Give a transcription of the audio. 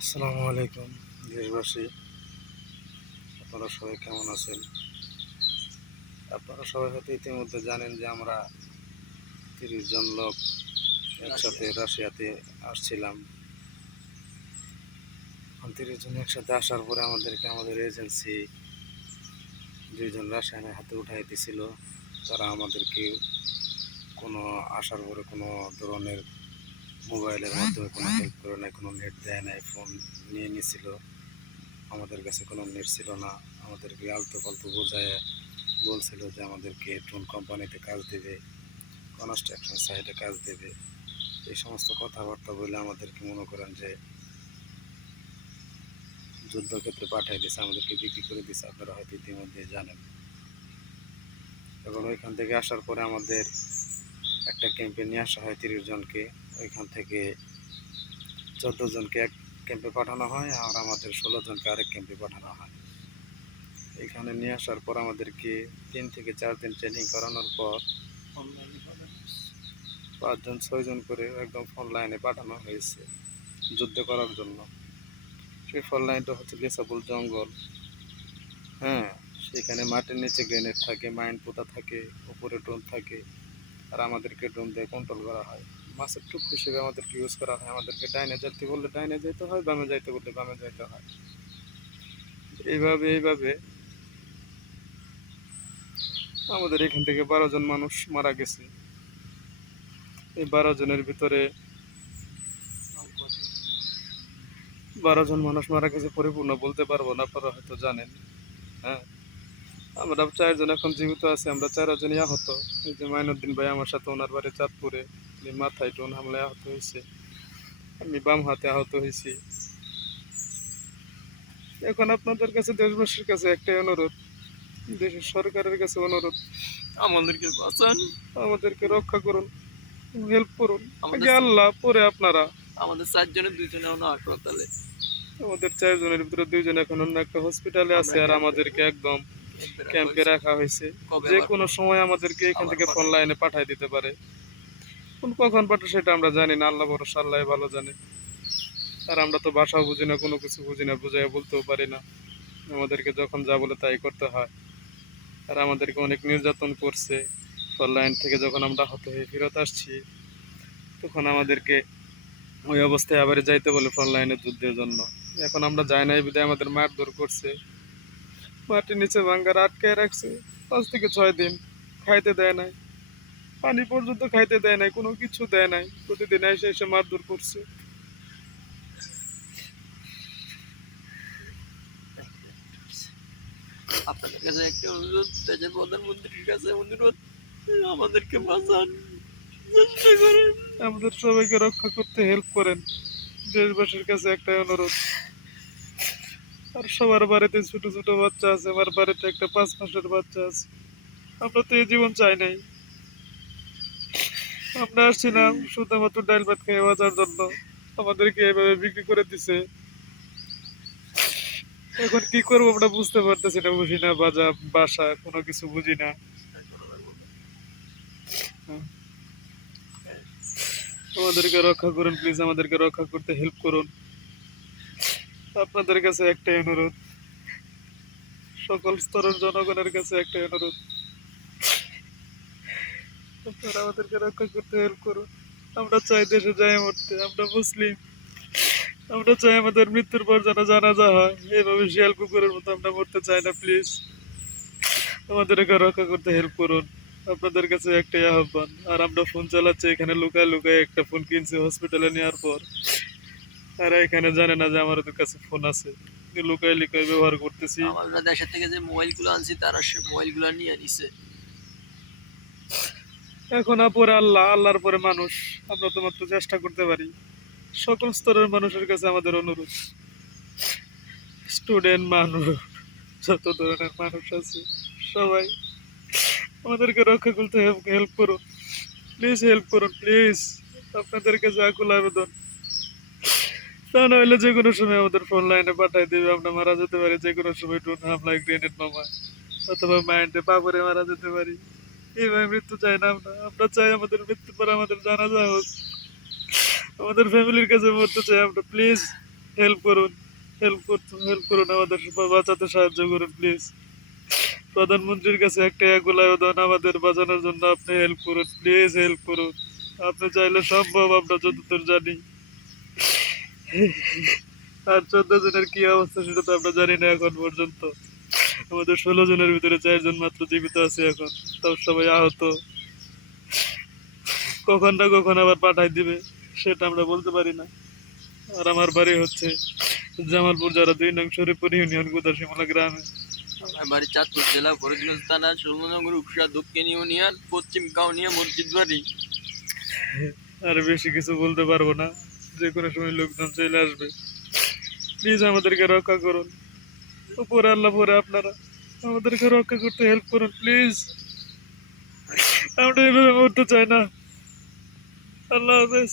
আসসালামু আলাইকুম দেশবাসী, আপনারা সবাই কেমন আছেন? আপনারা সবাই হয়তো ইতিমধ্যে জানেন যে আমরা 30 জন লোক একসাথে রাশিয়াতে আসছিলাম। 30 জন একসাথে আসার পরে আমাদেরকে আমাদের এজেন্সি 2 জন রাশিয়ানের হাতে উঠাই দিছিল। তারা আমাদেরকে কোনো আসার পরে কোনো ধরনের মোবাইলের মাধ্যমে কোনো হেল্প করে নাই, কোনো নেট দেয় নাই, ফোন নিয়ে নিছিল। আমাদের কাছে কোনো নেট ছিল না। আমাদেরকে আলতু ফালতু বোঝায় বলছিল যে আমাদেরকে টুন কোম্পানিতে কাজ দেবে, কনস্ট্রাকশন সাইটে কাজ দেবে। এই সমস্ত কথাবার্তা বলে আমাদেরকে মনে করেন যে যুদ্ধক্ষেত্রে পাঠিয়ে দিয়েছে, আমাদেরকে বিক্রি করে দিয়েছে। আপনারা হয়তো ইতিমধ্যে জানেন। এবং ওইখান থেকে আসার পরে আমাদের একটা ক্যাম্পে নিয়ে আসা হয় 30 জনকে। ওইখান থেকে 14 জনকে এক ক্যাম্পে পাঠানো হয়, আর আমাদের 16 জনকে আরেক ক্যাম্পে পাঠানো হয়। এখানে নিয়ে আসার পর আমাদেরকে 3 থেকে 4 দিন ট্রেনিং করানোর পর 5 জন 6 জন করে একদম ফোন লাইনে পাঠানো হয়েছে যুদ্ধ করার জন্য। সেই ফোন লাইনটা হচ্ছে লেসাবুল জঙ্গল। হ্যাঁ, সেখানে মাটির নিচে গ্রেনেড থাকে, মাইন পোতা থাকে, উপরে ড্রোন থাকে, আর আমাদেরকে ড্রোন দিয়ে কন্ট্রোল করা হয়। মাছের টুপ হিসেবে আমাদেরকে ইউজ করা হয়। আমাদেরকে ডাইনে যেতে বললে ডাইনে যেতে হয়, বামে যাইতে বললে বামে যাইতে হয়। এইভাবে আমাদের এখান থেকে 12 জন মানুষ মারা গেছে। এই 12 জনের ভিতরে 12 জন মানুষ মারা গেছে, পরিপূর্ণ বলতে পারবো না, আপনারা হয়তো জানেন। হ্যাঁ, আমরা 4 জন এখন জীবিত আছি, আমরা 4 জনই আহত। এই যে মাইনুদ্দিন ভাই আমার সাথে, ওনার বাড়ি চাঁদপুরে, উনি মাথায় টোন হামলায় আহত হয়েছে, আমি বাম হাতে আহত হয়েছি। এখন আপনাদের কাছে, দেশবাসীর কাছে একটাই অনুরোধ, দেশের সরকারের কাছে অনুরোধ, আমাদেরকে বাঁচান, আমাদেরকে রক্ষা করুন, হেল্প করুন। আগে আল্লাহ, পরে আপনারা। আমাদের 4 জনের 2 জন এখনো হাসপাতালে। আমাদের 4 জনের ভিতরে 2 জন এখন অন্য একটা হসপিটালে আছে, আর আমাদেরকে একদম ক্যাম্পে রাখা হয়েছে। যে কোনো সময় আমাদেরকে এখান থেকে ফোন লাইনে পাঠাই দিতে পারে। কখন পাঠায় সেটা আমরা জানি না, আল্লাহ ভরসা, আল্লাহ ভালো জানে। আর আমরা তো ভাষাও বুঝি না, কোনো কিছু বুঝি না, বুঝাইয়া বলতেও পারি না। আমাদেরকে যখন যা বলে তাই করতে হয়। আর আমাদেরকে অনেক নির্যাতন করছে। ফোন লাইন থেকে যখন আমরা আহত হয়ে ফেরত আসছি, তখন আমাদেরকে ওই অবস্থায় আবার যাইতে বলে ফোন লাইনে যুদ্ধের জন্য। এখন আমরা যাই নাই বিধায় আমাদের মারধর করছে, মাটির নিচে ভাঙ্গার আটকায় রাখছে 5 থেকে 6 দিন। খাইতে দেয় নাই, পানি পর্যন্ত খাইতে দেয় নাই, কোনো কিছু দেয় নাই। প্রতিদিন এসে এসে মারধর করছে। আপনাদের কাছে একটা অনুরোধ, দেশের প্রধানমন্ত্রীর কাছে অনুরোধ, আমাদেরকে বাঁচান, চেষ্টা করেন। আমাদের সবাইকে রক্ষা করতে হেল্প করেন, দেশবাসীর কাছে একটাই অনুরোধ। আর সবার বাড়িতে ছোট ছোট বাচ্চা আছে, আমার বাড়িতে একটা 5 মাসের বাচ্চা আছে। আমরা তো এই জীবন চাই নাই। আমরা আসছিলাম শুধুমাত্র ডাল ভাত খেয়ে বাঁচার জন্য, আমাদেরকে এভাবে বিক্রি করে দিছে। এখন কি করবো আমরা বুঝতে পারতেছি না, বুঝি না বাসা, কোনো কিছু বুঝি না। আমাদেরকে রক্ষা করুন প্লিজ, আমাদেরকে রক্ষা করতে হেল্প করুন। আপনাদের কাছে একটাই অনুরোধ, সকল স্তরের জনগণের কাছে একটাই অনুরোধ, আপনারা আমাদেরকে রক্ষা করতে হেল্প করুন। আমরা চাই দেশে যাই মরতে, আমরা মুসলিম। আমরা চাই আমাদের মৃত্যুর পর যেন জানাজা হয়, এইভাবে শিয়াল কুকুরের মতো আমরা মরতে চাই না। প্লিজ আমাদেরকে রক্ষা করতে হেল্প করুন। আপনাদের কাছে একটাই আহ্বান। আর আমরা ফোন চালাচ্ছি এখানে, লুকায় লুকায় একটা ফোন কিনছি হসপিটালে নেওয়ার পর। তারা এখানে জানে না যে আমার কাছে ফোন আছে, লুকায় লুকায় ব্যবহার করতেছি। আমরা দেশের থেকে যে মোবাইলগুলো আনছি, তারা সে মোবাইলগুলো নিয়ে নিছে। এখন পরে আল্লাহ, আল্লাহর পরে মানুষ। আমরা তো মাত্র চেষ্টা করতে পারি। সকল স্তরের মানুষের কাছে আমাদের অনুরোধ, স্টুডেন্ট মানুষ, যত ধরনের মানুষ আছে সবাই আমাদেরকে রক্ষা করতে হেল্প করুন। প্লিজ হেল্প করুন প্লিজ। আপনাদের কাছে আকুল আবেদন। তা নাহলে যে কোনো সময় আমাদের ফোন লাইনে পাঠাই দেবে, আমরা মারা যেতে পারি যে কোনো সময়, ড্রোন হামলায়, গ্রেনেড মামায়, অথবা মাইন্ডে পাপড়ে মারা যেতে পারি। এইভাবে মৃত্যু চাই না আমরা। আমরা চাই আমাদের মৃত্যুর পর আমাদের জানাজা হোক, আমাদের ফ্যামিলির কাছে মরতে চাই আমরা। প্লিজ হেল্প করুন, হেল্প করুন, আমাদের বাঁচাতে সাহায্য করুন প্লিজ। প্রধানমন্ত্রীর কাছে একটা একগুলো আবেদন, আমাদের বাঁচানোর জন্য আপনি হেল্প করুন প্লিজ, হেল্প করুন। আপনি চাইলে সম্ভব, আমরা যতদূর জানি। আর 14 জনের কি অবস্থা সেটা তো আমরা জানি না এখন পর্যন্ত। আমাদের 16 জনের ভিতরে 4 জন মাত্র জীবিত আছে এখন, তাও সবাই আহত। কখন না কখন আবার পাঠাই দিবে সেটা আমরা বলতে পারি না। আর আমার বাড়ি হচ্ছে জামালপুর যারা 2 নং শরীফপুর ইউনিয়ন গোদাসিমলা গ্রামে। আমার বাড়ি চাঁদপুর জেলা ফরিদগঞ্জ থানা 16 নং রূপসা দক্ষিণ ইউনিয়ন পশ্চিম কাউনিয়া মসজিদ বাড়ি। আর বেশি কিছু বলতে পারবো না, যে কোনো সময় লোকজন চলে আসবে। প্লিজ আমাদেরকে রক্ষা করুন, উপরে আল্লাহ পরে আপনারা আমাদেরকে রক্ষা করতে হেল্প করুন প্লিজ। আমরা এভাবে মরতে চাই না। আল্লাহ হাফেজ।